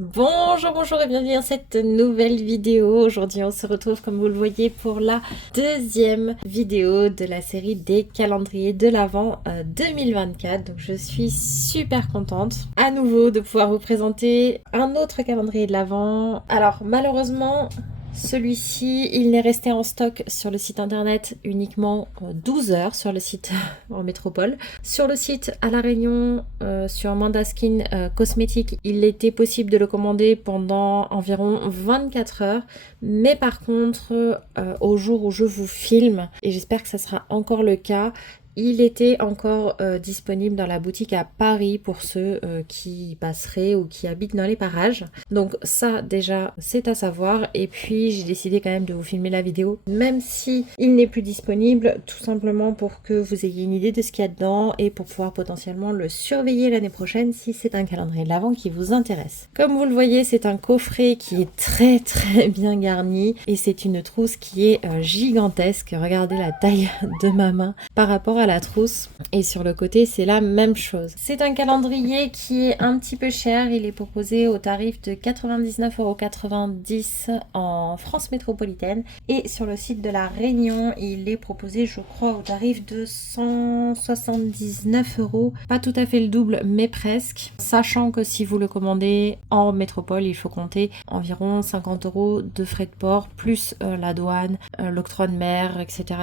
Bonjour et bienvenue dans cette nouvelle vidéo. Aujourd'hui on se retrouve comme vous le voyez pour la deuxième vidéo de la série des calendriers de l'Avent 2024. Donc je suis super contente à nouveau de pouvoir vous présenter un autre calendrier de l'Avent. Alors malheureusement celui-ci il n'est resté en stock sur le site internet uniquement 12 heures sur le site en métropole. Sur le site à La Réunion, sur Mandaskin Cosmétiques, il était possible de le commander pendant environ 24 heures. Mais par contre, au jour où je vous filme, et j'espère que ça sera encore le cas, il était encore disponible dans la boutique à Paris pour ceux qui passeraient ou qui habitent dans les parages. Donc ça déjà c'est à savoir. Et puis j'ai décidé quand même de vous filmer la vidéo même si il n'est plus disponible, tout simplement pour que vous ayez une idée de ce qu'il y a dedans et pour pouvoir potentiellement le surveiller l'année prochaine si c'est un calendrier de l'Avent qui vous intéresse. Comme vous le voyez, c'est un coffret qui est très bien garni et c'est une trousse qui est gigantesque. Regardez la taille de ma main par rapport à la trousse, et sur le côté c'est la même chose. C'est un calendrier qui est un petit peu cher, il est proposé au tarif de 99,90 € en France métropolitaine, et sur le site de La Réunion il est proposé je crois au tarif de 179 €, pas tout à fait le double mais presque, sachant que si vous le commandez en métropole il faut compter environ 50 € de frais de port plus la douane, l'octroi de mer, etc.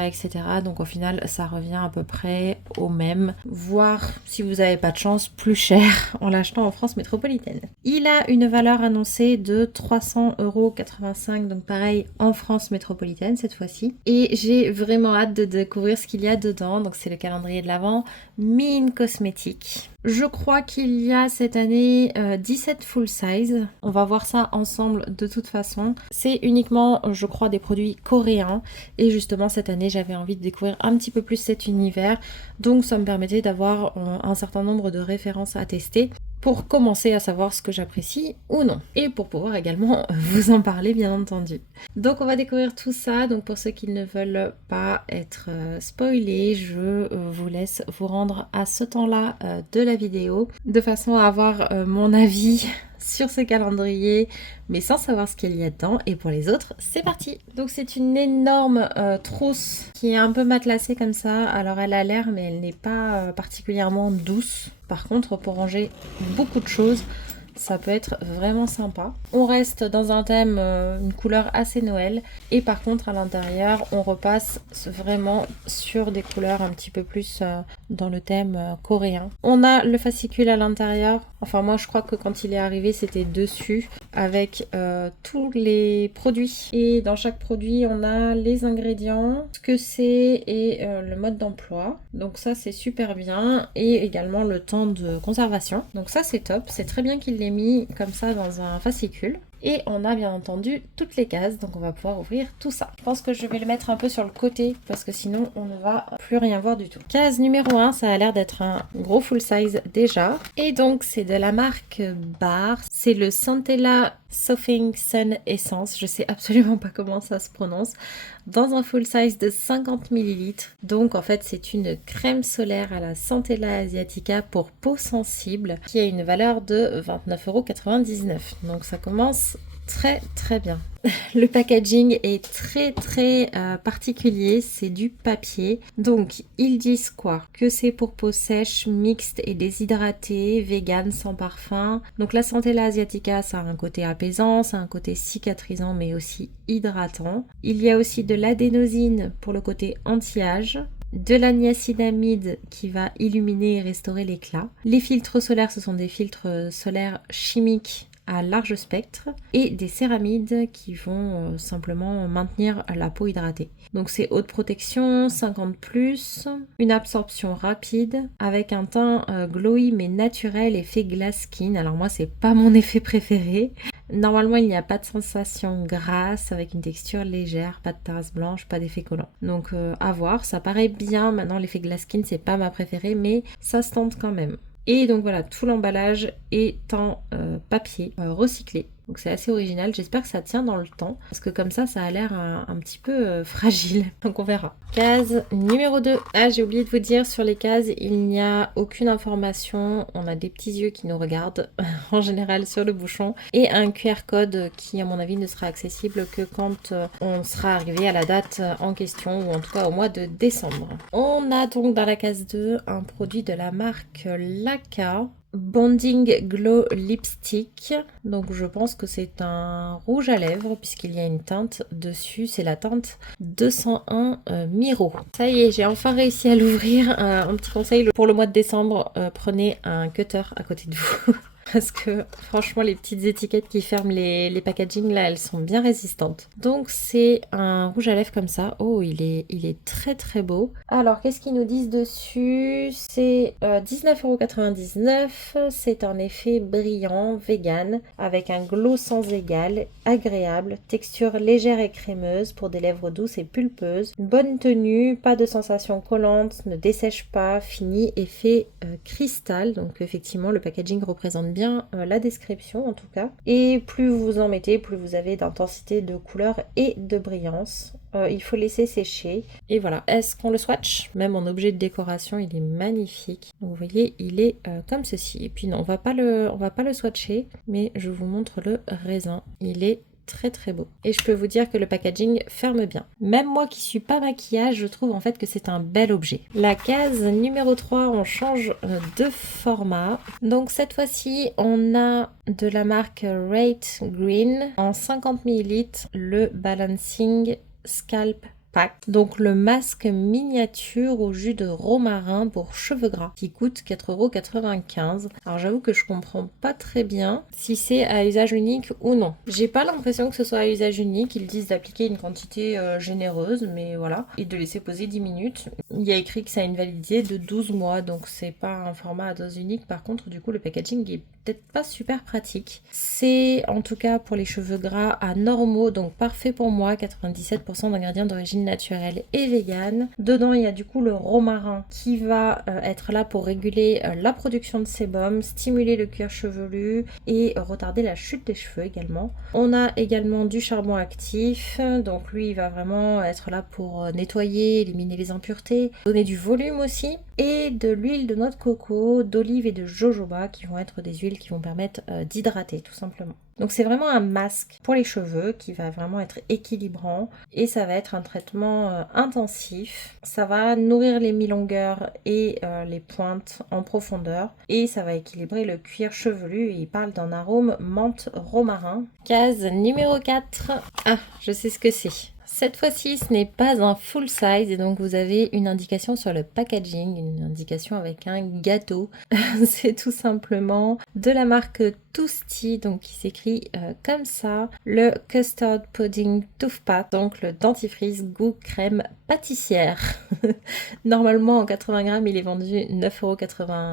Donc au final ça revient à peu près au même, voire si vous n'avez pas de chance plus cher en l'achetant en France métropolitaine. Il a une valeur annoncée de 300,85 €, donc pareil en France métropolitaine cette fois-ci, et j'ai vraiment hâte de découvrir ce qu'il y a dedans. Donc c'est le calendrier de l'Avent Mine Cosmétique. Je crois qu'il y a cette année 17 full size. On va voir ça ensemble de toute façon. C'est uniquement, je crois, des produits coréens. Et justement, cette année, j'avais envie de découvrir un petit peu plus cet univers. Donc, ça me permettait d'avoir un certain nombre de références à tester pour commencer à savoir ce que j'apprécie ou non. Et pour pouvoir également vous en parler, bien entendu. Donc, on va découvrir tout ça. Donc, pour ceux qui ne veulent pas être spoilés, je vous laisse vous rendre à ce temps-là de la vidéo de façon à avoir mon avis sur ce calendrier mais sans savoir ce qu'il y a dedans. Et pour les autres c'est parti. Donc c'est une énorme trousse qui est un peu matelassée comme ça. Alors elle a l'air mais elle n'est pas particulièrement douce. Par contre pour ranger beaucoup de choses ça peut être vraiment sympa. On reste dans un thème, une couleur assez Noël. Et par contre, à l'intérieur, on repasse vraiment sur des couleurs un petit peu plus dans le thème coréen. On a le fascicule à l'intérieur. Enfin, moi, je crois que quand il est arrivé, c'était dessus avec tous les produits. Et dans chaque produit, on a les ingrédients, ce que c'est et le mode d'emploi. Donc ça, c'est super bien. Et également le temps de conservation. Donc ça, c'est top. C'est très bien qu'il l'ait mis comme ça dans un fascicule. Et on a bien entendu toutes les cases, donc on va pouvoir ouvrir tout ça. Je pense que je vais le mettre un peu sur le côté parce que sinon on ne va plus rien voir du tout. Case numéro 1, ça a l'air d'être un gros full size déjà. Et donc c'est de la marque Bar. C'est le Centella Softing Sun Essence. Je sais absolument pas comment ça se prononce. Dans un full size de 50 ml. Donc en fait c'est une crème solaire à la Centella Asiatica pour peau sensible qui a une valeur de 29,99 €. Donc ça commence très bien. Le packaging est très particulier, c'est du papier. Donc ils disent quoi? Que c'est pour peau sèche, mixte et déshydratée, vegan, sans parfum. Donc la Centella Asiatica, ça a un côté apaisant, ça a un côté cicatrisant mais aussi hydratant. Il y a aussi de l'adénosine pour le côté anti-âge, de la niacinamide qui va illuminer et restaurer l'éclat. Les filtres solaires, ce sont des filtres solaires chimiques à large spectre, et des céramides qui vont simplement maintenir la peau hydratée. Donc c'est haute protection, 50+, une absorption rapide, avec un teint glowy mais naturel, effet glass skin. Alors moi c'est pas mon effet préféré. Normalement il n'y a pas de sensation grasse, avec une texture légère, pas de traces blanches, pas d'effet collant. Donc à voir, ça paraît bien. Maintenant l'effet glass skin c'est pas ma préférée mais ça se tente quand même. Et donc voilà, tout l'emballage est en papier recyclé. Donc c'est assez original, j'espère que ça tient dans le temps, parce que comme ça a l'air un petit peu fragile, donc on verra. Case numéro 2. Ah, j'ai oublié de vous dire, sur les cases, il n'y a aucune information, on a des petits yeux qui nous regardent, en général sur le bouchon, et un QR code qui, à mon avis, ne sera accessible que quand on sera arrivé à la date en question, ou en tout cas au mois de décembre. On a donc dans la case 2 un produit de la marque Laka, Bonding Glow Lipstick. Donc je pense que c'est un rouge à lèvres puisqu'il y a une teinte dessus, c'est la teinte 201 Miro. Ça y est, j'ai enfin réussi à l'ouvrir. Un petit conseil pour le mois de décembre, prenez un cutter à côté de vous. Parce que franchement les petites étiquettes qui ferment les packaging là, elles sont bien résistantes. Donc c'est un rouge à lèvres comme ça. Oh, il est très très beau. Alors qu'est-ce qu'ils nous disent dessus? C'est 19,99 €. C'est un effet brillant, vegan, avec un glow sans égal, agréable, texture légère et crémeuse pour des lèvres douces et pulpeuses. Une bonne tenue, pas de sensation collante, ne dessèche pas, fini, effet cristal. Donc effectivement le packaging représente bien la description en tout cas, et plus vous en mettez, plus vous avez d'intensité de couleur et de brillance. Il faut laisser sécher et voilà. Est-ce qu'on le swatch? Même en objet de décoration, il est magnifique. Donc, vous voyez, il est comme ceci. Et puis non, on va pas le swatcher, mais je vous montre le raisin. Il est très très beau. Et je peux vous dire que le packaging ferme bien. Même moi qui suis pas maquillage, je trouve en fait que c'est un bel objet. La case numéro 3, on change de format. Donc cette fois-ci, on a de la marque Rate Green en 50 ml le Balancing Scalp Pack. Donc le masque miniature au jus de romarin pour cheveux gras qui coûte 4,95 €. Alors j'avoue que je comprends pas très bien si c'est à usage unique ou non. J'ai pas l'impression que ce soit à usage unique. Ils disent d'appliquer une quantité généreuse, mais voilà, et de laisser poser 10 minutes. Il y a écrit que ça a une validité de 12 mois, donc c'est pas un format à dose unique. Par contre, du coup, le packaging est peut-être pas super pratique. C'est en tout cas pour les cheveux gras à normaux, donc parfait pour moi. 97% d'ingrédients d'origine naturelle et vegan. Dedans, il y a du coup le romarin qui va être là pour réguler la production de sébum, stimuler le cuir chevelu et retarder la chute des cheveux également. On a également du charbon actif, donc lui, il va vraiment être là pour nettoyer, éliminer les impuretés, donner du volume aussi, et de l'huile de noix de coco, d'olive et de jojoba qui vont être des huiles qui vont permettre d'hydrater tout simplement. Donc c'est vraiment un masque pour les cheveux qui va vraiment être équilibrant et ça va être un traitement intensif. Ça va nourrir les mi-longueurs et les pointes en profondeur et ça va équilibrer le cuir chevelu, et il parle d'un arôme menthe romarin. Case numéro 4. Ah, je sais ce que c'est. Cette fois-ci, ce n'est pas un full size et donc vous avez une indication sur le packaging, une indication avec un gâteau. C'est tout simplement de la marque Toasty, donc qui s'écrit comme ça, le Custard Pudding Toothpaste, donc le dentifrice goût crème pâtissière. Normalement en 80 grammes il est vendu 9,99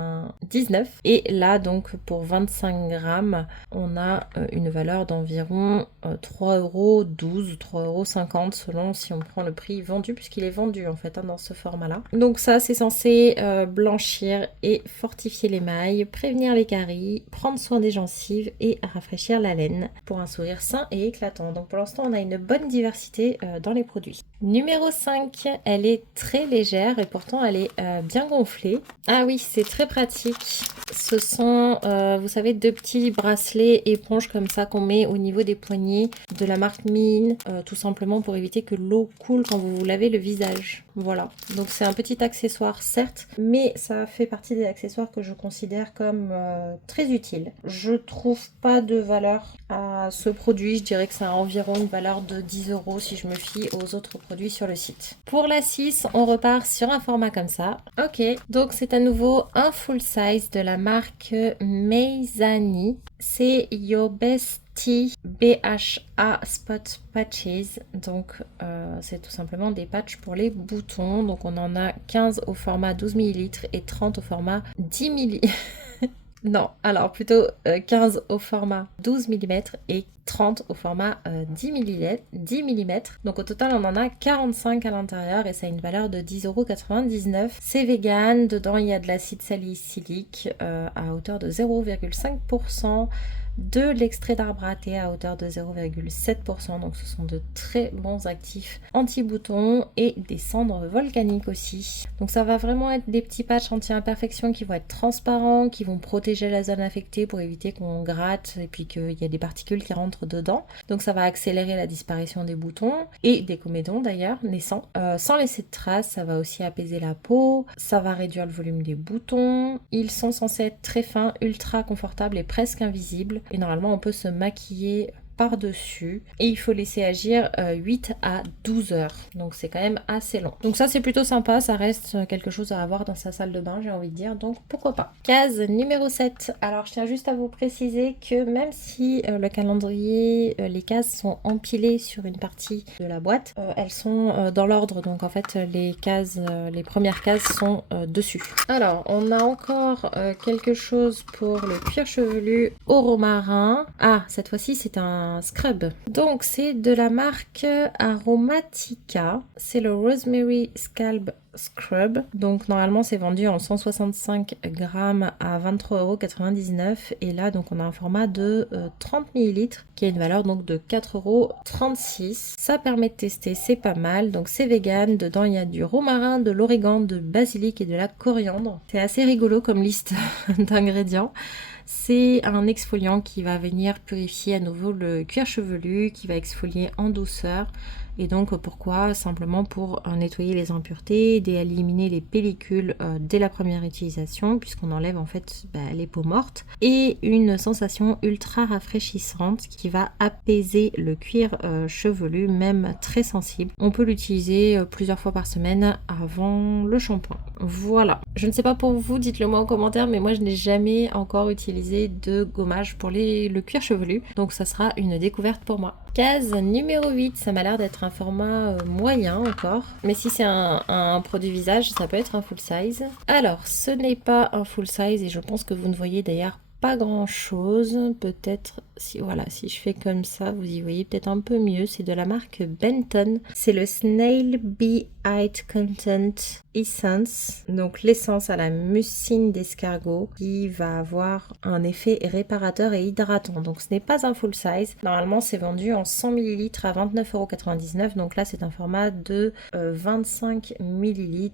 € et là donc pour 25 grammes on a une valeur d'environ 3,12 €, 3,50 € selon si on prend le prix vendu, puisqu'il est vendu en fait dans ce format là. Donc ça c'est censé blanchir et fortifier l'émail, prévenir les caries, prendre soin des gencives et rafraîchir la laine pour un sourire sain et éclatant. Donc pour l'instant on a une bonne diversité dans les produits. Numéro 5, elle est très légère et pourtant elle est bien gonflée. Ah oui, c'est très pratique. Ce sont, vous savez, 2 petits bracelets éponges comme ça qu'on met au niveau des poignets de la marque Mine, tout simplement pour éviter que l'eau coule quand vous vous lavez le visage. Voilà, donc c'est un petit accessoire certes, mais ça fait partie des accessoires que je considère comme très utiles. Je trouve pas de valeur à ce produit, je dirais que ça a environ une valeur de 10 € si je me fie aux autres produits sur le site. Pour la 6, on repart sur un format comme ça. Ok, donc c'est à nouveau un full size de la marque Meizani. C'est Your Best BHA Spot Patches, donc c'est tout simplement des patchs pour les boutons. Donc on en a 15 au format 12 ml et 30 au format 10 ml. Non, alors plutôt 15 au format 12 mm et 30 au format 10 mm. Donc au total on en a 45 à l'intérieur et ça a une valeur de 10,99 €. C'est vegan, dedans il y a de l'acide salicylique à hauteur de 0,5%. de l'extrait d'arbre à thé à hauteur de 0,7%. Donc ce sont de très bons actifs anti-boutons et des cendres volcaniques aussi. Donc ça va vraiment être des petits patchs anti-imperfection qui vont être transparents, qui vont protéger la zone affectée pour éviter qu'on gratte et puis qu'il y a des particules qui rentrent dedans. Donc ça va accélérer la disparition des boutons et des comédons d'ailleurs naissants. Sans laisser de traces, ça va aussi apaiser la peau, ça va réduire le volume des boutons. Ils sont censés être très fins, ultra confortables et presque invisibles. Et normalement on peut se maquiller par-dessus et il faut laisser agir 8 à 12 heures, donc c'est quand même assez long. Donc ça c'est plutôt sympa, ça reste quelque chose à avoir dans sa salle de bain, j'ai envie de dire, donc pourquoi pas. Case numéro 7, alors je tiens juste à vous préciser que même si le calendrier, les cases sont empilées sur une partie de la boîte, elles sont dans l'ordre, donc en fait les cases, les premières cases sont dessus. Alors on a encore quelque chose pour le cuir chevelu au romarin. Ah, cette fois-ci c'est un scrub. Donc c'est de la marque Aromatica. C'est le Rosemary Scalp Scrub. Donc normalement c'est vendu en 165 grammes à 23,99 € et là donc on a un format de 30 ml qui a une valeur donc de 4,36 €. Ça permet de tester, c'est pas mal. Donc c'est vegan, dedans il y a du romarin, de l'origan, de basilic et de la coriandre. C'est assez rigolo comme liste d'ingrédients. C'est un exfoliant qui va venir purifier à nouveau le cuir chevelu, qui va exfolier en douceur. Et donc pourquoi? Simplement pour nettoyer les impuretés, éliminer les pellicules dès la première utilisation, puisqu'on enlève en fait les peaux mortes. Et une sensation ultra rafraîchissante qui va apaiser le cuir chevelu, même très sensible. On peut l'utiliser plusieurs fois par semaine avant le shampoing. Voilà. Je ne sais pas pour vous, dites-le moi en commentaire, mais moi je n'ai jamais encore utilisé de gommage pour le cuir chevelu. Donc ça sera une découverte pour moi. Case numéro 8, ça m'a l'air d'être un format moyen encore. Mais si c'est un produit visage, ça peut être un full size. Alors, ce n'est pas un full size et je pense que vous ne voyez d'ailleurs pas grand chose. Peut-être, si je fais comme ça, vous y voyez peut-être un peu mieux. C'est de la marque Benton. C'est le Snail Bee Height Content Essence, donc l'essence à la mucine d'escargot qui va avoir un effet réparateur et hydratant. Donc ce n'est pas un full size. Normalement c'est vendu en 100 ml à 29,99 €. Donc là c'est un format de 25 ml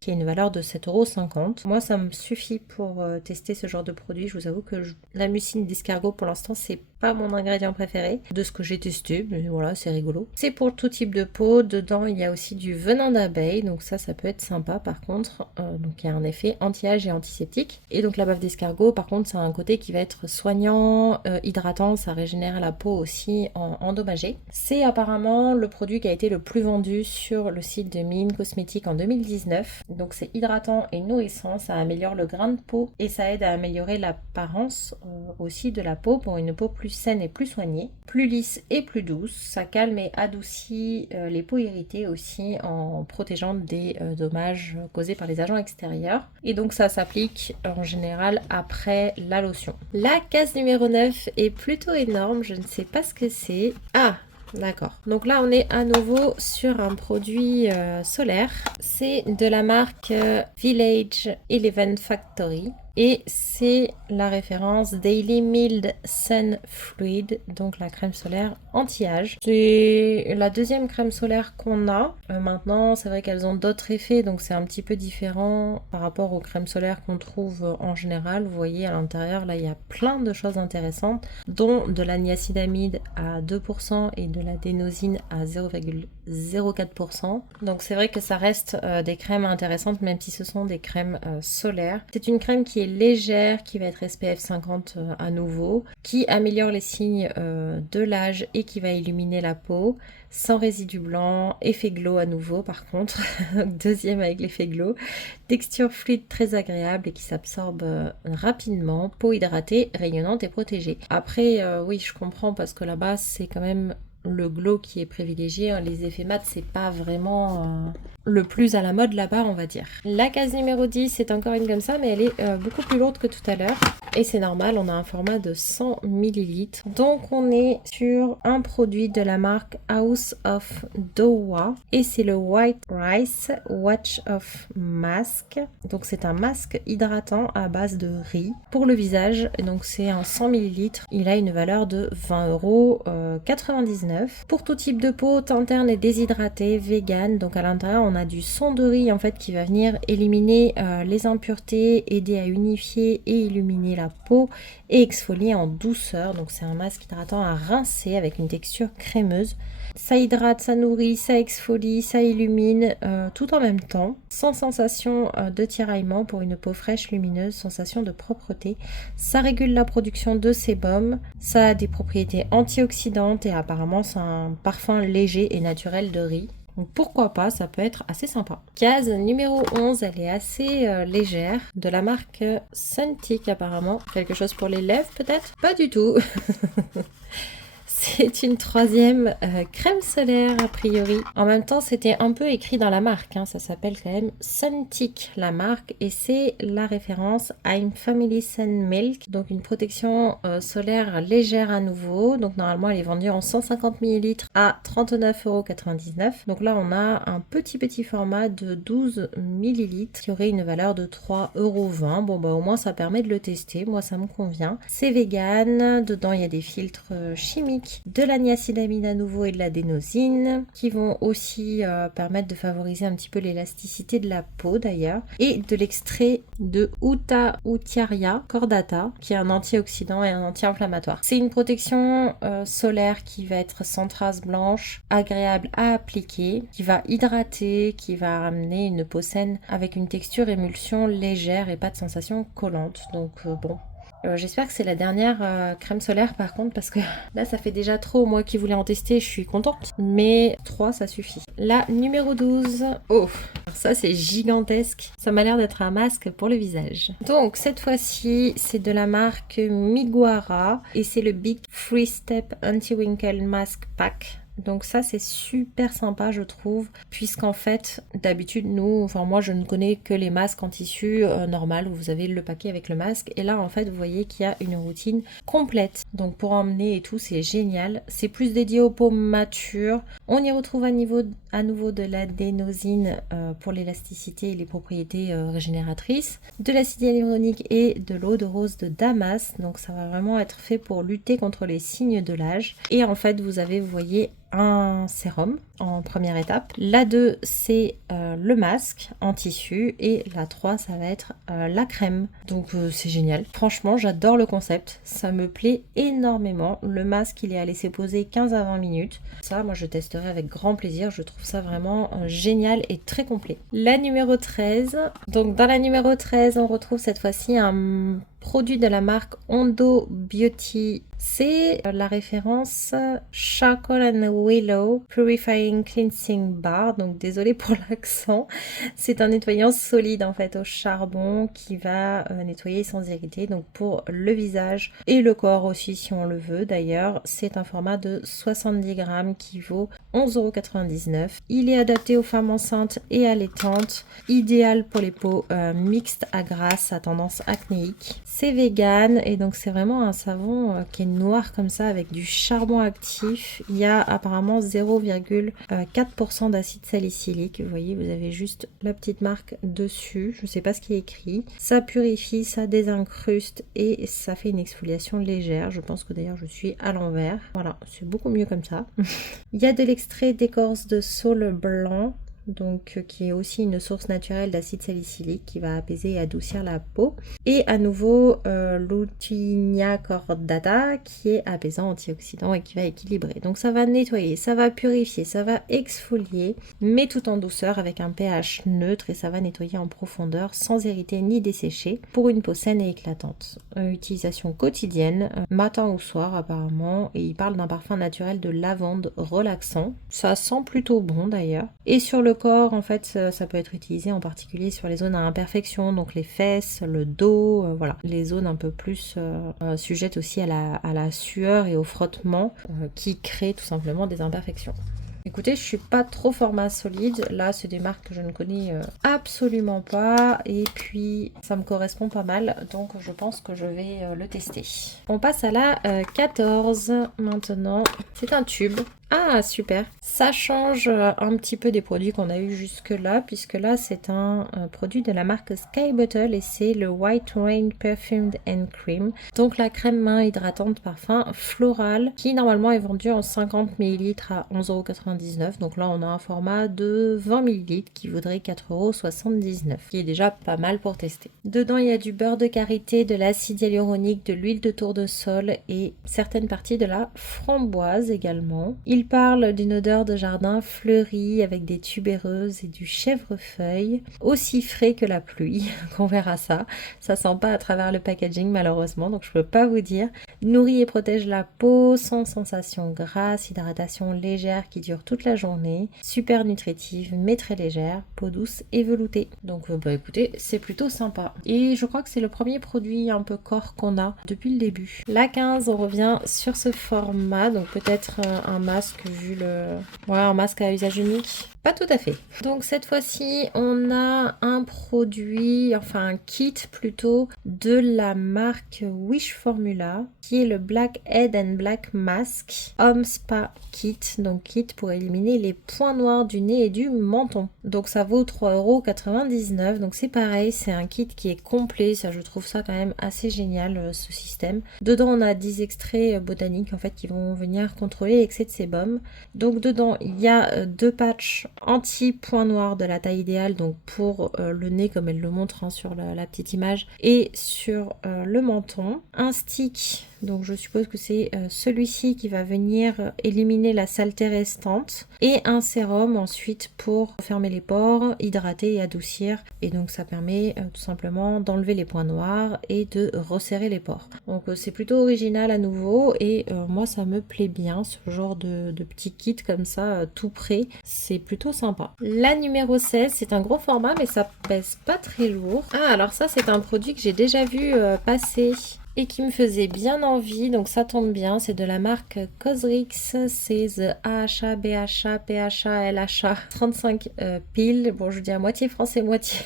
qui a une valeur de 7,50 €. Moi ça me suffit pour tester ce genre de produit. Je vous avoue que la mucine d'escargot pour l'instant c'est pas mon ingrédient préféré de ce que j'ai testé, mais voilà, c'est rigolo. C'est pour tout type de peau. Dedans il y a aussi du venin d'abeille, donc ça peut être sympa par contre. Donc il y a un effet anti-âge et antiseptique. Et donc la bave d'escargot par contre ça a un côté qui va être soignant, hydratant, ça régénère la peau aussi endommagée. C'est apparemment le produit qui a été le plus vendu sur le site de Mine Cosmétique en 2019. Donc c'est hydratant et nourrissant, ça améliore le grain de peau et ça aide à améliorer l'apparence aussi de la peau pour une peau plus saine et plus soignée, plus lisse et plus douce. Ça calme et adoucit les peaux irritées aussi en protégeant des dommages causés par les agents extérieurs. Et donc ça s'applique en général après la lotion. La case numéro 9 est plutôt énorme, je ne sais pas ce que c'est. Ah, d'accord. Donc là, on est à nouveau sur un produit solaire. C'est de la marque Village Eleven Factory. Et c'est la référence Daily Mild Sun Fluid, donc la crème solaire anti-âge. C'est la deuxième crème solaire qu'on a. Maintenant, c'est vrai qu'elles ont d'autres effets, donc c'est un petit peu différent par rapport aux crèmes solaires qu'on trouve en général. Vous voyez à l'intérieur, là, il y a plein de choses intéressantes, dont de la niacinamide à 2% et de l'adénosine à 0,04%. Donc c'est vrai que ça reste des crèmes intéressantes, même si ce sont des crèmes solaires. C'est une crème qui est légère, qui va être SPF 50 à nouveau, qui améliore les signes de l'âge et qui va illuminer la peau, sans résidus blancs, effet glow à nouveau par contre, deuxième avec l'effet glow, texture fluide très agréable et qui s'absorbe rapidement, peau hydratée, rayonnante et protégée. Après oui je comprends parce que là-bas c'est quand même le glow qui est privilégié, hein. Les effets mat c'est pas vraiment le plus à la mode là-bas on va dire. La case numéro 10 c'est encore une comme ça mais elle est beaucoup plus lourde que tout à l'heure. et c'est normal, on a un format de 100 ml. Donc on est sur un produit de la marque House of Dowa et c'est le White Rice Watch of Mask. Donc c'est un masque hydratant à base de riz pour le visage. Donc c'est un 100 ml. Il a une valeur de 20,99 €. Pour tout type de peau, teint terne et déshydratée, vegan. Donc à l'intérieur on a du son de riz en fait qui va venir éliminer les impuretés, aider à unifier et illuminer la peau et exfolier en douceur. Donc c'est un masque hydratant à rincer avec une texture crémeuse. Ça hydrate, ça nourrit, ça exfolie, ça illumine tout en même temps, sans sensation de tiraillement pour une peau fraîche, lumineuse, sensation de propreté. Ça régule la production de sébum, ça a des propriétés antioxydantes et apparemment c'est un parfum léger et naturel de riz. Donc pourquoi pas, ça peut être assez sympa. Case numéro 11, elle est assez légère, de la marque Suntic apparemment. Quelque chose pour les lèvres peut-être? Pas du tout. C'est une troisième crème solaire a priori. En même temps, c'était un peu écrit dans la marque. Ça s'appelle quand même Suntic la marque et c'est la référence I'm Family Sun Milk. Donc une protection solaire légère à nouveau. Donc normalement, elle est vendue en 150 ml à 39,99 €. Donc là, on a un petit format de 12 ml qui aurait une valeur de 3,20 €. Bon bah au moins ça permet de le tester. Moi, ça me convient. C'est vegan. Dedans, il y a des filtres chimiques, de la niacinamide à nouveau et de l'adénosine qui vont aussi permettre de favoriser un petit peu l'élasticité de la peau d'ailleurs, et de l'extrait de Uta Utiaria cordata qui est un antioxydant et un anti-inflammatoire. C'est une protection solaire qui va être sans trace blanche, agréable à appliquer, qui va hydrater, qui va amener une peau saine avec une texture émulsion légère et pas de sensation collante. Donc bon. J'espère que c'est la dernière crème solaire par contre parce que là ça fait déjà trop, moi qui voulais en tester je suis contente, mais 3 ça suffit. La numéro 12, oh ça c'est gigantesque, ça m'a l'air d'être un masque pour le visage. Donc cette fois-ci c'est de la marque Miguara et c'est le Big Free Step Anti-Wrinkle Mask Pack. Donc ça c'est super sympa je trouve, puisqu'en fait d'habitude moi je ne connais que les masques en tissu normal où vous avez le paquet avec le masque, et là en fait vous voyez qu'il y a une routine complète, donc pour emmener et tout c'est génial. C'est plus dédié aux peaux matures, on y retrouve à nouveau de l'adénosine pour l'élasticité et les propriétés régénératrices, de l'acide hyaluronique et de l'eau de rose de Damas, donc ça va vraiment être fait pour lutter contre les signes de l'âge. Et en fait vous voyez un sérum en première étape. La 2 c'est le masque en tissu et la 3 ça va être la crème. Donc c'est génial. Franchement j'adore le concept. Ça me plaît énormément. Le masque il est à laisser poser 15 à 20 minutes. Ça moi je testerai avec grand plaisir. Je trouve ça vraiment génial et très complet. La numéro 13. Donc dans la numéro 13 on retrouve cette fois-ci un produit de la marque Ondo Beauty. C'est la référence Charcoal and Willow Purifying Cleansing Bar. Donc désolé pour l'accent. C'est un nettoyant solide en fait au charbon qui va nettoyer sans irriter. Donc pour le visage et le corps aussi si on le veut d'ailleurs. C'est un format de 70 grammes qui vaut 11,99 €. Il est adapté aux femmes enceintes et allaitantes. Idéal pour les peaux mixtes à grasses à tendance acnéique. C'est vegan et donc c'est vraiment un savon qui est noir comme ça avec du charbon actif. Il y a apparemment 0,4% d'acide salicylique. Vous voyez, vous avez juste la petite marque dessus. Je ne sais pas ce qui est écrit. Ça purifie, ça désincruste et ça fait une exfoliation légère. Je pense que d'ailleurs je suis à l'envers. Voilà, c'est beaucoup mieux comme ça. Il y a de l'extrait d'écorce de saule blanc, donc qui est aussi une source naturelle d'acide salicylique qui va apaiser et adoucir la peau, et à nouveau l'Utinia cordata qui est apaisant, antioxydant et qui va équilibrer. Donc ça va nettoyer, ça va purifier, ça va exfolier, mais tout en douceur avec un pH neutre, et ça va nettoyer en profondeur sans irriter ni dessécher pour une peau saine et éclatante. Utilisation quotidienne, matin ou soir apparemment, et il parle d'un parfum naturel de lavande relaxant. Ça sent plutôt bon d'ailleurs. Et sur le corps en fait ça peut être utilisé en particulier sur les zones à imperfection, donc les fesses, le dos, voilà, les zones un peu plus sujettes aussi à la sueur et au frottement qui créent tout simplement des imperfections. Écoutez, je suis pas trop format solide. Là, c'est des marques que je ne connais absolument pas. Et puis, ça me correspond pas mal. Donc, je pense que je vais le tester. On passe à la 14 maintenant. C'est un tube. Ah, super. Ça change un petit peu des produits qu'on a eu jusque là, puisque là, c'est un produit de la marque Sky Bottle et c'est le White Rain Perfumed and Cream. Donc, la crème main hydratante parfum floral qui normalement est vendue en 50 ml à 11,99 €. Donc là, on a un format de 20 ml qui vaudrait 4,79 €, qui est déjà pas mal pour tester. Dedans, il y a du beurre de karité, de l'acide hyaluronique, de l'huile de tournesol et certaines parties de la framboise également. Il parle d'une odeur de jardin fleuri avec des tubéreuses et du chèvrefeuille, aussi frais que la pluie, qu'on verra ça. Ça sent pas à travers le packaging malheureusement, donc je peux pas vous dire. Nourrit et protège la peau sans sensation grasse, hydratation légère qui dure toute la journée, super nutritive mais très légère, peau douce et veloutée. Donc écoutez, c'est plutôt sympa. Et je crois que c'est le premier produit un peu corps qu'on a depuis le début. La 15, on revient sur ce format, donc peut-être un masque vu le... Ouais, un masque à usage unique. Pas tout à fait. Donc cette fois-ci, on a un produit, enfin un kit plutôt, de la marque Wish Formula, qui est le Black Head and Black Mask Home Spa Kit. Donc kit pour éliminer les points noirs du nez et du menton. Donc ça vaut 3,99 €. Donc c'est pareil, c'est un kit qui est complet. Ça, je trouve ça quand même assez génial, ce système. Dedans, on a 10 extraits botaniques en fait qui vont venir contrôler l'excès de sébum. Donc dedans, il y a 2 patchs anti-point noir de la taille idéale, donc pour le nez comme elle le montre hein, sur la petite image, et sur le menton. Un stick, donc je suppose que c'est celui-ci qui va venir éliminer la saleté restante, et un sérum ensuite pour fermer les pores, hydrater et adoucir, et donc ça permet tout simplement d'enlever les points noirs et de resserrer les pores. Donc c'est plutôt original à nouveau, et moi ça me plaît bien ce genre de petit kit comme ça tout prêt, c'est plutôt sympa. La numéro 16, c'est un gros format mais ça pèse pas très lourd. Ah, alors ça c'est un produit que j'ai déjà vu passer et qui me faisait bien envie, donc ça tombe bien, c'est de la marque Cosrx, c'est The AHA, BHA, PHA, LHA, 35 piles, bon je dis à moitié français, moitié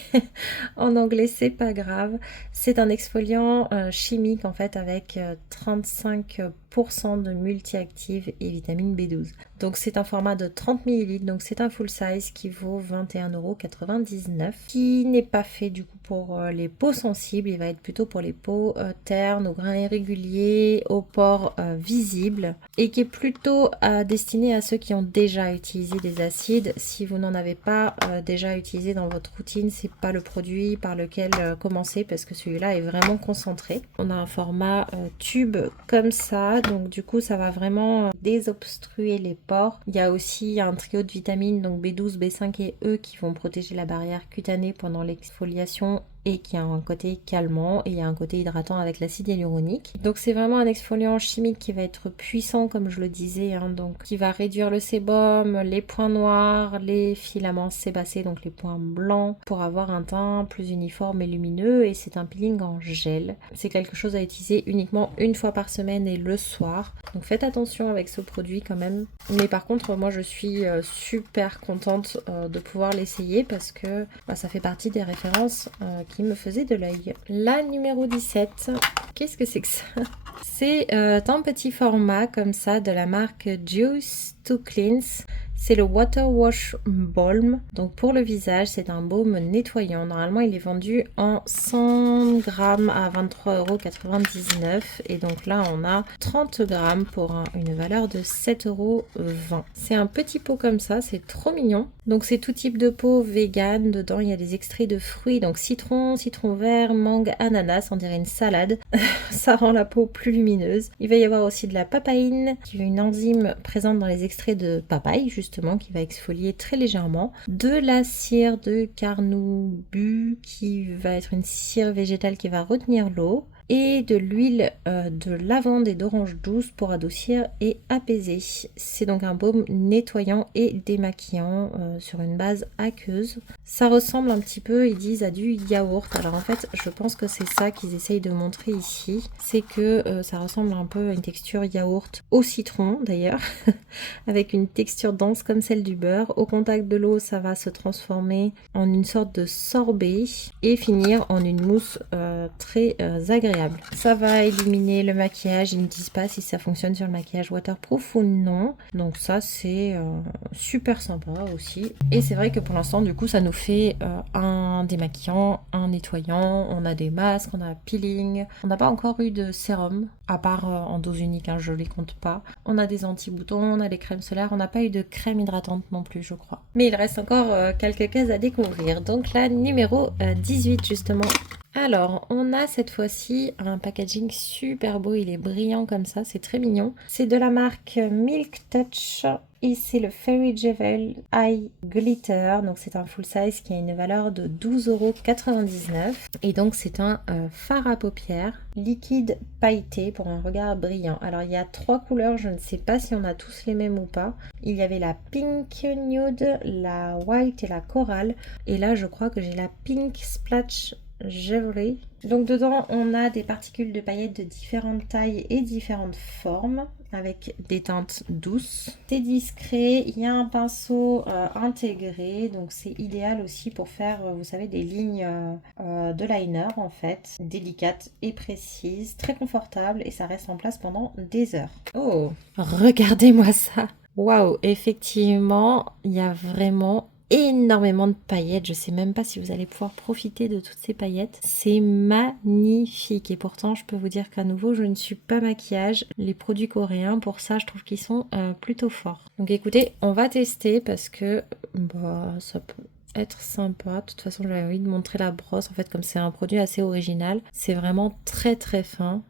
en anglais, c'est pas grave. C'est un exfoliant chimique en fait avec 35% de multi-actives et vitamine B12. Donc c'est un format de 30 ml, donc c'est un full size qui vaut 21,99 €, qui n'est pas fait du coup pour les peaux sensibles, il va être plutôt pour les peaux ternes, aux grains irréguliers, aux pores visibles, et qui est plutôt destiné à ceux qui ont déjà utilisé des acides. Si vous n'en avez pas déjà utilisé dans votre routine, c'est pas le produit par lequel commencer parce que celui-là est vraiment concentré. On a un format tube comme ça, donc du coup ça va vraiment désobstruer les pores. Il y a aussi un trio de vitamines, donc B12, B5 et E, qui vont protéger la barrière cutanée pendant l'exfoliation et qui a un côté calmant, et il y a un côté hydratant avec l'acide hyaluronique. Donc c'est vraiment un exfoliant chimique qui va être puissant comme je le disais, hein, donc qui va réduire le sébum, les points noirs, les filaments sébacés, donc les points blancs, pour avoir un teint plus uniforme et lumineux, et c'est un peeling en gel. C'est quelque chose à utiliser uniquement une fois par semaine et le soir, donc faites attention avec ce produit quand même. Mais par contre moi je suis super contente de pouvoir l'essayer parce que ça fait partie des références qui me faisait de l'œil. La numéro 17, qu'est-ce que c'est que ça? C'est un petit format comme ça de la marque Juice to Cleanse. C'est le Water Wash Balm. Donc pour le visage, c'est un baume nettoyant. Normalement, il est vendu en 100 grammes à 23,99 €. Et donc là, on a 30 grammes pour une valeur de 7,20 €. C'est un petit pot comme ça, c'est trop mignon. Donc c'est tout type de peau vegan. Dedans, il y a des extraits de fruits. Donc citron, citron vert, mangue, ananas. On dirait une salade. Ça rend la peau plus lumineuse. Il va y avoir aussi de la papaïne, qui est une enzyme présente dans les extraits de papaye, justement, qui va exfolier très légèrement. De la cire de carnaubu, qui va être une cire végétale qui va retenir l'eau. et de l'huile de lavande et d'orange douce pour adoucir et apaiser. C'est donc un baume nettoyant et démaquillant sur une base aqueuse. Ça ressemble un petit peu, ils disent, à du yaourt. Alors en fait, je pense que c'est ça qu'ils essayent de montrer ici. C'est que ça ressemble un peu à une texture yaourt au citron d'ailleurs, avec une texture dense comme celle du beurre. Au contact de l'eau, ça va se transformer en une sorte de sorbet et finir en une mousse très agréable. Ça va éliminer le maquillage. Ils ne disent pas si ça fonctionne sur le maquillage waterproof ou non. Donc ça, c'est super sympa aussi. Et c'est vrai que pour l'instant, du coup, ça nous fait un démaquillant, un nettoyant. On a des masques, on a peeling. On n'a pas encore eu de sérum, à part en dose unique, hein, je les compte pas. On a des anti-boutons, on a les crèmes solaires. On n'a pas eu de crème hydratante non plus, je crois. Mais il reste encore quelques cases à découvrir. Donc la numéro 18 justement. Alors, on a cette fois-ci un packaging super beau, il est brillant comme ça, c'est très mignon. C'est de la marque Milk Touch et c'est le Fairy Jewel Eye Glitter. Donc c'est un full size qui a une valeur de 12,99 €. Et donc c'est un fard à paupières liquide pailleté pour un regard brillant. Alors il y a 3 couleurs, je ne sais pas si on a tous les mêmes ou pas. Il y avait la Pink Nude, la White et la Coral. Et là je crois que j'ai la Pink Splash Jewelry. Donc dedans on a des particules de paillettes de différentes tailles et différentes formes avec des teintes douces. C'est discret, il y a un pinceau intégré, donc c'est idéal aussi pour faire, vous savez, des lignes de liner en fait, délicates et précises, très confortables et ça reste en place pendant des heures. Oh, regardez-moi ça! Waouh, effectivement, il y a vraiment énormément de paillettes, je sais même pas si vous allez pouvoir profiter de toutes ces paillettes. C'est magnifique et pourtant je peux vous dire qu'à nouveau je ne suis pas maquillage. Les produits coréens pour ça je trouve qu'ils sont plutôt forts. Donc écoutez, on va tester parce que ça peut être sympa. De toute façon j'avais envie de montrer la brosse en fait comme c'est un produit assez original. C'est vraiment très très fin.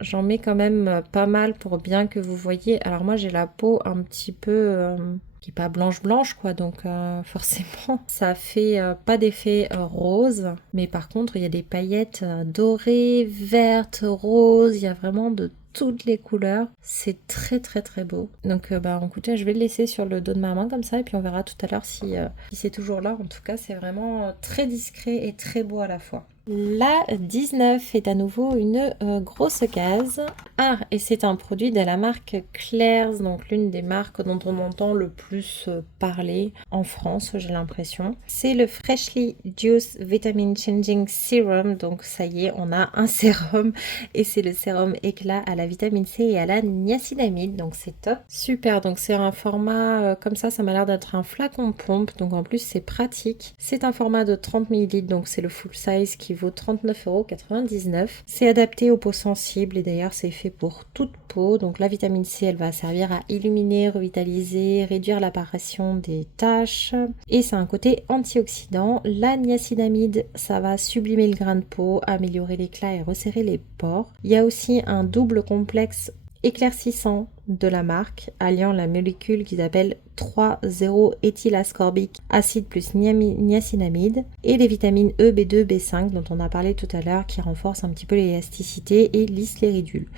J'en mets quand même pas mal pour bien que vous voyez. Alors moi j'ai la peau un petit peu qui est pas blanche quoi, donc forcément ça fait pas d'effet rose, mais par contre il y a des paillettes dorées, vertes, roses, il y a vraiment de toutes les couleurs, c'est très très très beau. Donc écoutez, je vais le laisser sur le dos de ma main comme ça et puis on verra tout à l'heure si c'est toujours là. En tout cas c'est vraiment très discret et très beau à la fois. La 19 est à nouveau une grosse case. Ah, et c'est un produit de la marque Claire's, donc l'une des marques dont on entend le plus parler en France, j'ai l'impression. C'est le Freshly Juice Vitamin Changing Serum, donc ça y est, on a un sérum et c'est le sérum éclat à la vitamine C et à la niacinamide, donc c'est top. Super, donc c'est un format comme ça m'a l'air d'être un flacon pompe, donc en plus c'est pratique. C'est un format de 30 ml, donc c'est le full size qui vaut 39,99 €. C'est adapté aux peaux sensibles et d'ailleurs c'est fait pour toute peau. Donc la vitamine C, elle va servir à illuminer, revitaliser, réduire l'apparition des taches et ça a un côté antioxydant. La niacinamide, ça va sublimer le grain de peau, améliorer l'éclat et resserrer les pores. Il y a aussi un double complexe éclaircissant de la marque, alliant la molécule qu'ils appellent 3,0-éthylascorbic acide plus niacinamide et les vitamines E, B2, B5 dont on a parlé tout à l'heure qui renforcent un petit peu l'élasticité et lissent les ridules.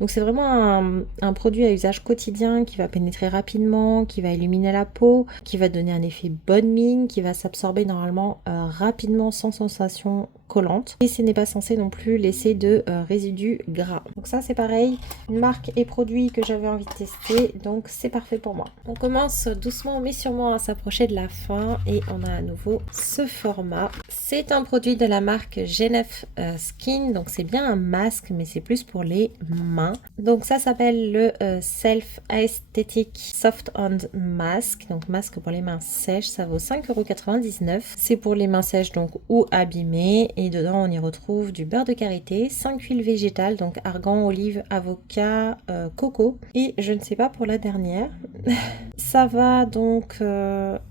Donc c'est vraiment un produit à usage quotidien qui va pénétrer rapidement, qui va illuminer la peau, qui va donner un effet bonne mine, qui va s'absorber normalement rapidement sans sensation collante. Et ce n'est pas censé non plus laisser de résidus gras. Donc ça c'est pareil, une marque et produit que j'avais envie de tester, donc c'est parfait pour moi. On commence doucement mais sûrement à s'approcher de la fin et on a à nouveau ce format. C'est un produit de la marque Genef Skin, donc c'est bien un masque mais c'est plus pour les mains. Donc ça s'appelle le Self Aesthetic Soft Hand Mask, donc masque pour les mains sèches, ça vaut 5,99 €. C'est pour les mains sèches donc ou abîmées et dedans on y retrouve du beurre de karité, 5 huiles végétales, donc argan, olive, avocat, coco et je ne sais pas pour la dernière. Ça va donc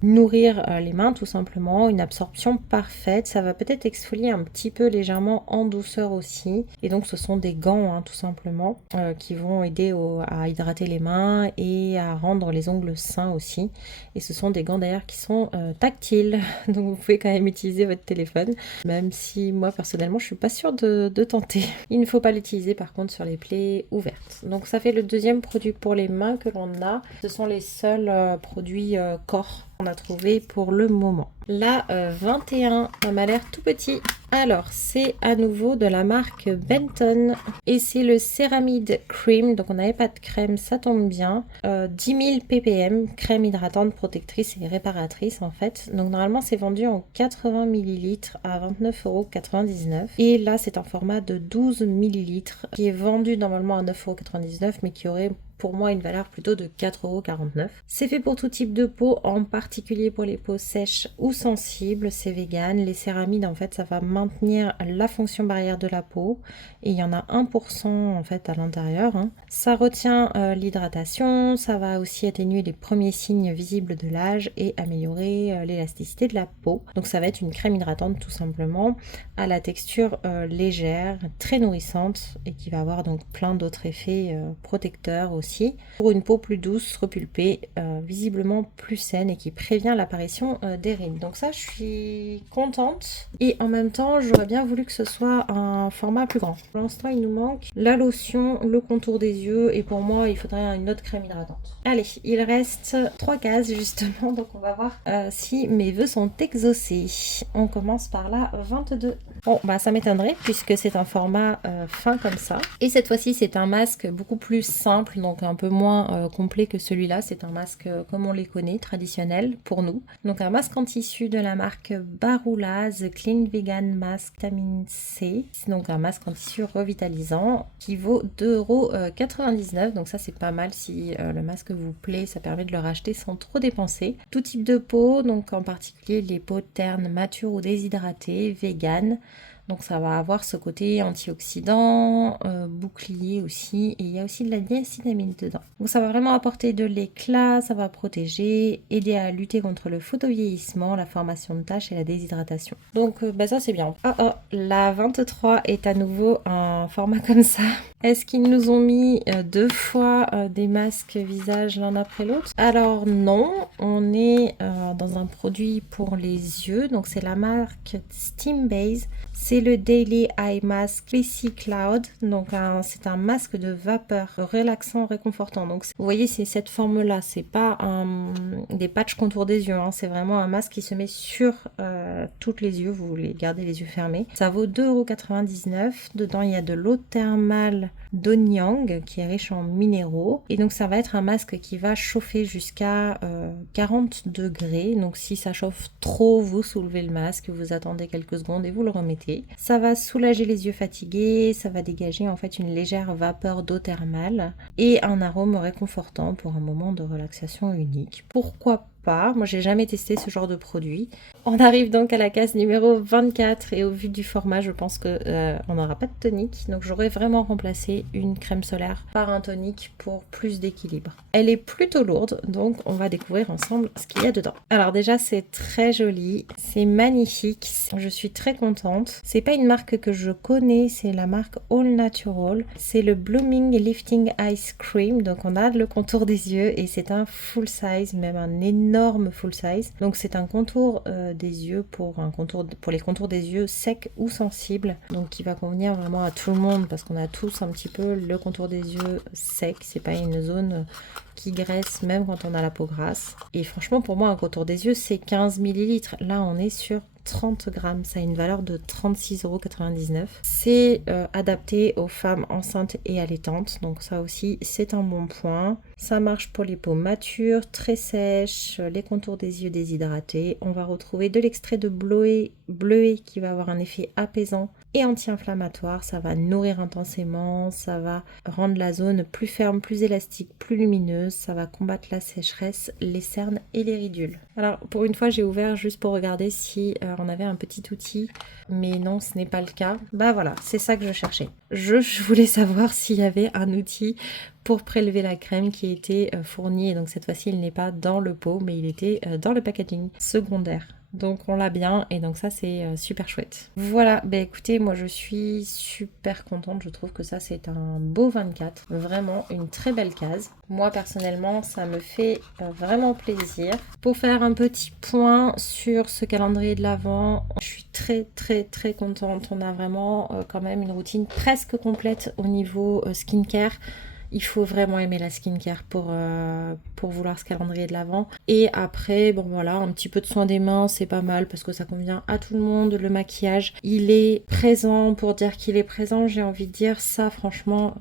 nourrir les mains tout simplement, une absorption parfaite. Ça va peut-être exfolier un petit peu légèrement en douceur aussi. Et donc ce sont des gants tout simplement qui vont aider à hydrater les mains et à rendre les ongles sains aussi. Et ce sont des gants d'ailleurs qui sont tactiles, donc vous pouvez quand même utiliser votre téléphone, même si moi personnellement je suis pas sûre de tenter. Il ne faut pas l'utiliser par contre sur les plaies ouvertes. Donc ça fait le deuxième produit pour les mains que l'on a. Ce sont les seuls produits corps qu'on a trouvé pour le moment. La 21, ça m'a l'air tout petit. Alors, c'est à nouveau de la marque Benton et c'est le Ceramide Cream. Donc, on n'avait pas de crème, ça tombe bien. 10 000 ppm, crème hydratante, protectrice et réparatrice en fait. Donc, normalement, c'est vendu en 80 ml à 29,99 €. Et là, c'est un format de 12 ml qui est vendu normalement à 9,99 € mais qui aurait pour moi une valeur plutôt de 4,49 €. C'est fait pour tout type de peau, en particulier pour les peaux sèches ou sensibles, c'est vegan. Les céramides en fait ça va maintenir la fonction barrière de la peau et il y en a 1% en fait à l'intérieur. Ça retient l'hydratation, ça va aussi atténuer les premiers signes visibles de l'âge et améliorer l'élasticité de la peau. Donc ça va être une crème hydratante tout simplement à la texture légère, très nourrissante et qui va avoir donc plein d'autres effets protecteurs aussi. Pour une peau plus douce, repulpée, visiblement plus saine et qui prévient l'apparition des rides. Donc ça, je suis contente. Et en même temps, j'aurais bien voulu que ce soit un format plus grand. Pour l'instant, il nous manque la lotion, le contour des yeux et pour moi, il faudrait une autre crème hydratante. Allez, il reste 3 cases justement, donc on va voir si mes vœux sont exaucés. On commence par la 22. Bon, bah ça m'étonnerait puisque c'est un format fin comme ça. Et cette fois-ci, c'est un masque beaucoup plus simple, donc un peu moins complet que celui-là. C'est un masque comme on les connaît, traditionnel pour nous. Donc un masque en tissu de la marque Barula, The Clean Vegan Mask Vitamine C. C'est donc un masque en tissu revitalisant qui vaut 2,99 €. Donc ça, c'est pas mal si le masque vous plaît. Ça permet de le racheter sans trop dépenser. Tout type de peau, donc en particulier les peaux ternes, matures ou déshydratées, vegan. Donc ça va avoir ce côté antioxydant, bouclier aussi, et il y a aussi de la niacinamide dedans. Donc ça va vraiment apporter de l'éclat, ça va protéger, aider à lutter contre le photovieillissement, la formation de taches et la déshydratation. Donc ça c'est bien. La 23 est à nouveau un format comme ça. Est-ce qu'ils nous ont mis 2 fois des masques visage l'un après l'autre? Alors non, on est dans un produit pour les yeux, donc c'est la marque Steam Base. C'est le Daily Eye Mask Fleecy Cloud, donc c'est un masque de vapeur relaxant, réconfortant. Donc vous voyez, c'est cette forme-là, c'est pas des patchs contour des yeux, c'est vraiment un masque qui se met sur tous les yeux, vous voulez garder les yeux fermés. Ça vaut 2,99 €. Dedans, il y a de l'eau thermale d'Onyang qui est riche en minéraux. Et donc ça va être un masque qui va chauffer jusqu'à 40 degrés. Donc si ça chauffe trop, vous soulevez le masque, vous attendez quelques secondes et vous le remettez. Ça va soulager les yeux fatigués, ça va dégager en fait une légère vapeur d'eau thermale et un arôme réconfortant pour un moment de relaxation unique. Pourquoi pas? Moi j'ai jamais testé ce genre de produit. On arrive donc à la case numéro 24 et au vu du format je pense que on n'aura pas de tonique, donc j'aurais vraiment remplacé une crème solaire par un tonique pour plus d'équilibre. Elle est plutôt lourde, donc on va découvrir ensemble ce qu'il y a dedans. Alors déjà c'est très joli, c'est magnifique, je suis très contente. C'est pas une marque que je connais, c'est la marque All Natural. C'est le Blooming Lifting Ice Cream, donc on a le contour des yeux et c'est un full size, même un énorme full size. Donc c'est un contour des yeux pour les contours des yeux secs ou sensibles, donc qui va convenir vraiment à tout le monde parce qu'on a tous un petit peu le contour des yeux sec. C'est pas une zone qui graisse même quand on a la peau grasse. Et franchement pour moi un contour des yeux c'est 15 ml. Là on est sur 30 grammes, ça a une valeur de 36,99 €. C'est adapté aux femmes enceintes et allaitantes, donc ça aussi c'est un bon point. Ça marche pour les peaux matures, très sèches, les contours des yeux déshydratés. On va retrouver de l'extrait de bleuet qui va avoir un effet apaisant et anti-inflammatoire. Ça va nourrir intensément, ça va rendre la zone plus ferme, plus élastique, plus lumineuse. Ça va combattre la sécheresse, les cernes et les ridules. Alors pour une fois j'ai ouvert juste pour regarder si on avait un petit outil, mais non, ce n'est pas le cas. Bah voilà, c'est ça que je cherchais. Je voulais savoir s'il y avait un outil pour prélever la crème qui était fourni, et donc cette fois-ci il n'est pas dans le pot, mais il était dans le packaging secondaire. Donc on l'a bien, et donc ça c'est super chouette. Voilà, bah écoutez, moi je suis super contente, je trouve que ça c'est un beau 24, vraiment une très belle case. Moi personnellement ça me fait vraiment plaisir. Pour faire un petit point sur ce calendrier de l'Avent, je suis très contente. On a vraiment quand même une routine presque complète au niveau skincare. Il faut vraiment aimer la skincare pour vouloir ce calendrier de l'Avent. Et après, bon voilà, un petit peu de soin des mains, c'est pas mal parce que ça convient à tout le monde. Le maquillage, il est présent pour dire qu'il est présent. J'ai envie de dire ça, franchement,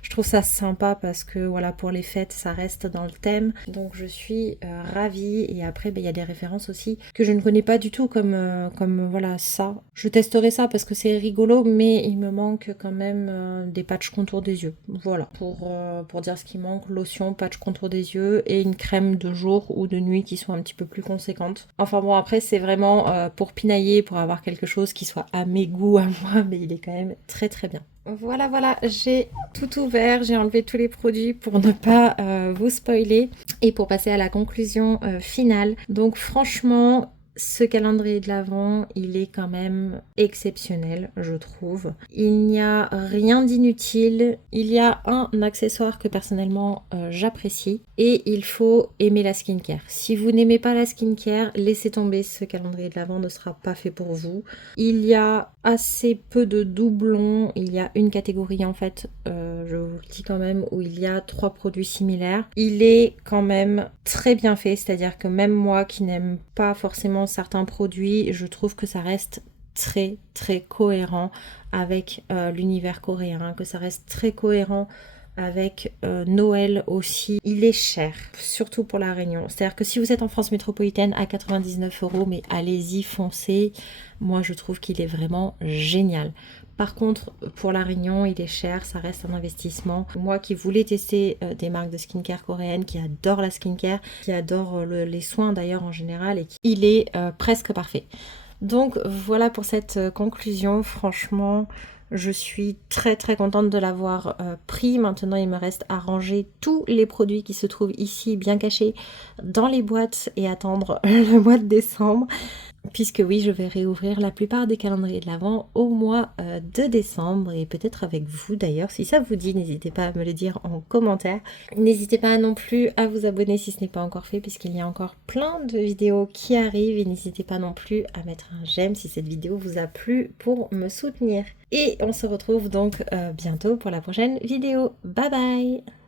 je trouve ça sympa parce que voilà, pour les fêtes, ça reste dans le thème. Donc je suis ravie. Et après, il y a des références aussi que je ne connais pas du tout comme voilà ça. Je testerai ça parce que c'est rigolo, mais il me manque quand même des patchs contour des yeux. Voilà, pour dire ce qui manque, lotion, patch contour des yeux et une crème de jour ou de nuit qui soit un petit peu plus conséquente. Enfin bon, après c'est vraiment pour pinailler, pour avoir quelque chose qui soit à mes goûts, à moi, mais il est quand même très bien. Voilà, j'ai tout ouvert, j'ai enlevé tous les produits pour ne pas vous spoiler et pour passer à la conclusion finale. Donc franchement, ce calendrier de l'Avent, il est quand même exceptionnel, je trouve. Il n'y a rien d'inutile. Il y a un accessoire que personnellement j'apprécie. Et il faut aimer la skincare. Si vous n'aimez pas la skincare, laissez tomber, ce calendrier de l'Avent ne sera pas fait pour vous. Il y a assez peu de doublons. Il y a une catégorie en fait, je vous le dis quand même, où il y a 3 produits similaires. Il est quand même très bien fait, c'est-à-dire que même moi qui n'aime pas forcément certains produits, je trouve que ça reste très cohérent avec l'univers coréen, que ça reste très cohérent avec Noël aussi. Il est cher, surtout pour la Réunion. C'est-à-dire que si vous êtes en France métropolitaine à 99 €, mais allez-y, foncez. Moi, je trouve qu'il est vraiment génial. Par contre, pour la Réunion, il est cher, ça reste un investissement. Moi qui voulais tester des marques de skincare coréennes, qui adore la skincare, qui adore les soins d'ailleurs en général, et il est presque parfait. Donc voilà pour cette conclusion. Franchement, je suis très contente de l'avoir pris. Maintenant, il me reste à ranger tous les produits qui se trouvent ici, bien cachés dans les boîtes, et attendre le mois de décembre. Puisque oui, je vais réouvrir la plupart des calendriers de l'Avent au mois de décembre, et peut-être avec vous d'ailleurs. Si ça vous dit, n'hésitez pas à me le dire en commentaire. N'hésitez pas non plus à vous abonner si ce n'est pas encore fait, puisqu'il y a encore plein de vidéos qui arrivent. Et n'hésitez pas non plus à mettre un j'aime si cette vidéo vous a plu pour me soutenir. Et on se retrouve donc bientôt pour la prochaine vidéo. Bye bye!